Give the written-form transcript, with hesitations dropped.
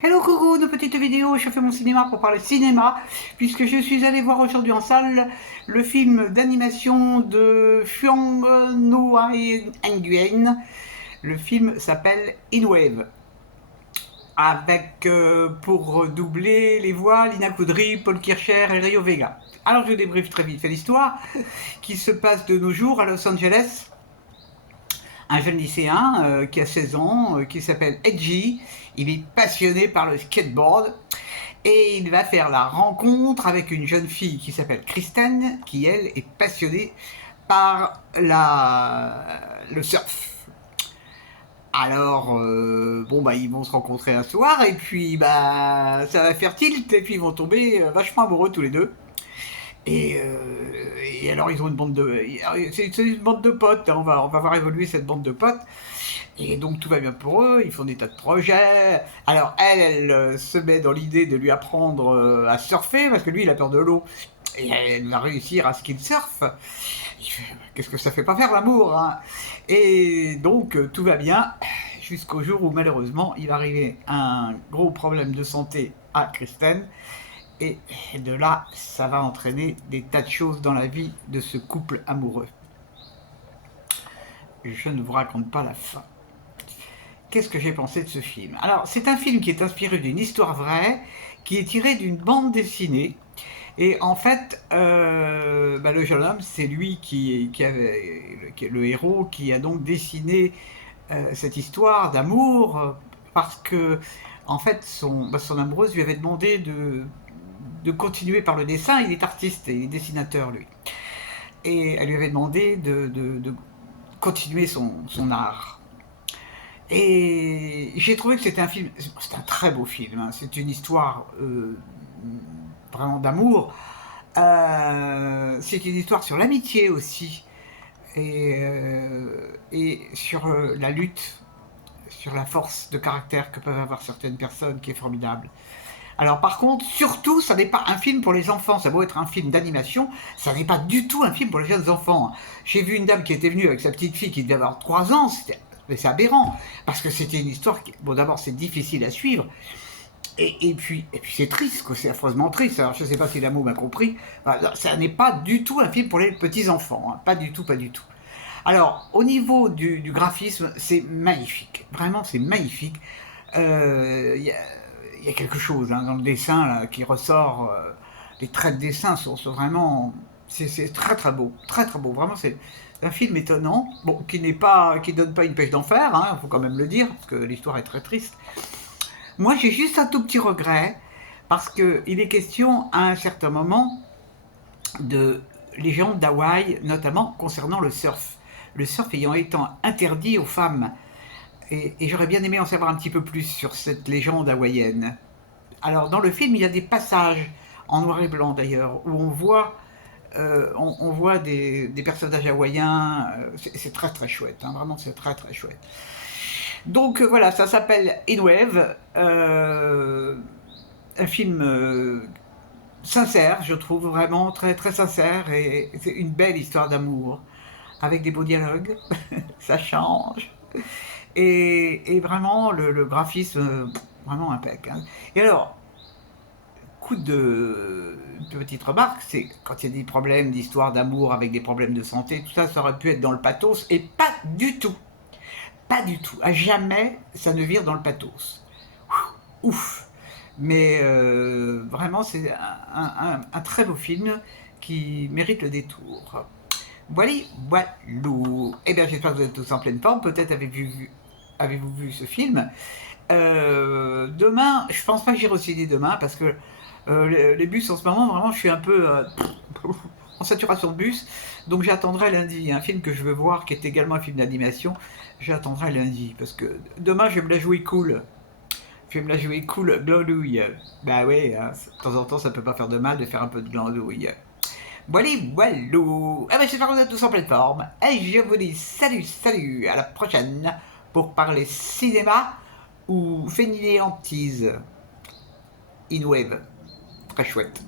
Hello coucou, de petites vidéos, je fais mon cinéma pour parler cinéma, puisque je suis allé voir aujourd'hui en salle le film d'animation de Fiong Noa Nguyen. Le film s'appelle In Wave, avec pour doubler les voix Lina Kudry, Paul Kircher et Rio Vega. Alors je débriefe très vite fait l'histoire, qui se passe de nos jours à Los Angeles. Un jeune lycéen qui a 16 ans, qui s'appelle Edgy. Il est passionné par le skateboard et il va faire la rencontre avec une jeune fille qui s'appelle Kristen, qui elle est passionnée par le surf. Alors, ils vont se rencontrer un soir et puis ça va faire tilt et puis ils vont tomber vachement amoureux tous les deux. Et alors ils ont une bande de, c'est une bande de potes, hein, on va voir évoluer cette bande de potes. Et donc tout va bien pour eux, ils font des tas de projets. Alors elle se met dans l'idée de lui apprendre à surfer, parce que lui il a peur de l'eau. Et elle va réussir à ce qu'il surfe. Qu'est-ce que ça fait pas faire l'amour, hein? Et donc tout va bien, jusqu'au jour où malheureusement il va arriver un gros problème de santé à Kristen. Et de là, ça va entraîner des tas de choses dans la vie de ce couple amoureux. Je ne vous raconte pas la fin. Qu'est-ce que j'ai pensé de ce film? Alors, c'est un film qui est inspiré d'une histoire vraie, qui est tirée d'une bande dessinée. Et en fait, le jeune homme, c'est lui qui est le héros, qui a donc dessiné cette histoire d'amour, parce que, en fait, son amoureuse lui avait demandé de continuer par le dessin. Il est artiste, il est dessinateur lui. Et elle lui avait demandé de continuer son art. Et j'ai trouvé que c'était un film, c'est un très beau film, hein. C'est une histoire vraiment d'amour. C'est une histoire sur l'amitié aussi. Et sur la lutte, sur la force de caractère que peuvent avoir certaines personnes, qui est formidable. Alors par contre, surtout, ça n'est pas un film pour les enfants. Ça doit être un film d'animation, ça n'est pas du tout un film pour les jeunes enfants. J'ai vu une dame qui était venue avec sa petite fille qui devait avoir 3 ans, c'est aberrant, parce que c'était une histoire qui, bon, d'abord c'est difficile à suivre, et puis c'est triste, quoi, c'est affreusement triste. Alors je ne sais pas si l'amour m'a compris. Enfin, ça n'est pas du tout un film pour les petits enfants, hein. Pas du tout, pas du tout. Alors au niveau du graphisme, c'est magnifique, vraiment c'est magnifique. Il y a quelque chose, hein, dans le dessin là, qui ressort. Les traits de dessin sont vraiment, c'est très très beau, très très beau. Vraiment, c'est un film étonnant, bon, qui donne pas une pêche d'enfer, hein, faut quand même le dire, parce que l'histoire est très triste. Moi, j'ai juste un tout petit regret, parce que il est question à un certain moment de légendes d'Hawaï, notamment concernant le surf. Le surf ayant été interdit aux femmes. Et j'aurais bien aimé en savoir un petit peu plus sur cette légende hawaïenne. Alors dans le film, il y a des passages, en noir et blanc d'ailleurs, où on voit des personnages hawaïens. C'est très très chouette, hein, vraiment c'est très très chouette. Donc voilà, ça s'appelle In Wave, un film sincère, je trouve, vraiment très très sincère, et c'est une belle histoire d'amour, avec des beaux dialogues, ça change. Et vraiment, le graphisme, vraiment impec, hein. Et alors, coup de petite remarque, c'est quand il y a des problèmes d'histoire d'amour avec des problèmes de santé, tout ça, ça aurait pu être dans le pathos, et pas du tout. Pas du tout. À jamais, ça ne vire dans le pathos. Ouf. Mais vraiment, c'est un très beau film qui mérite le détour. Voilà, voilou. Eh bien, j'espère que vous êtes tous en pleine forme. Peut-être avez-vous vu ce film. Demain, je pense pas que j'irai au ciné demain, parce que les bus en ce moment, vraiment, je suis un peu en saturation de bus. Donc j'attendrai lundi. Un film que je veux voir, qui est également un film d'animation, j'attendrai lundi. Parce que demain, je vais me la jouer cool. Je vais me la jouer cool, glandouille. Bah ouais, hein, de temps en temps, ça peut pas faire de mal de faire un peu de glandouille. Voilà, voilou. Ah ben j'espère que vous êtes tous en pleine forme. Et je vous dis salut, salut, à la prochaine pour parler cinéma ou fainéantise. In Wave. Très chouette.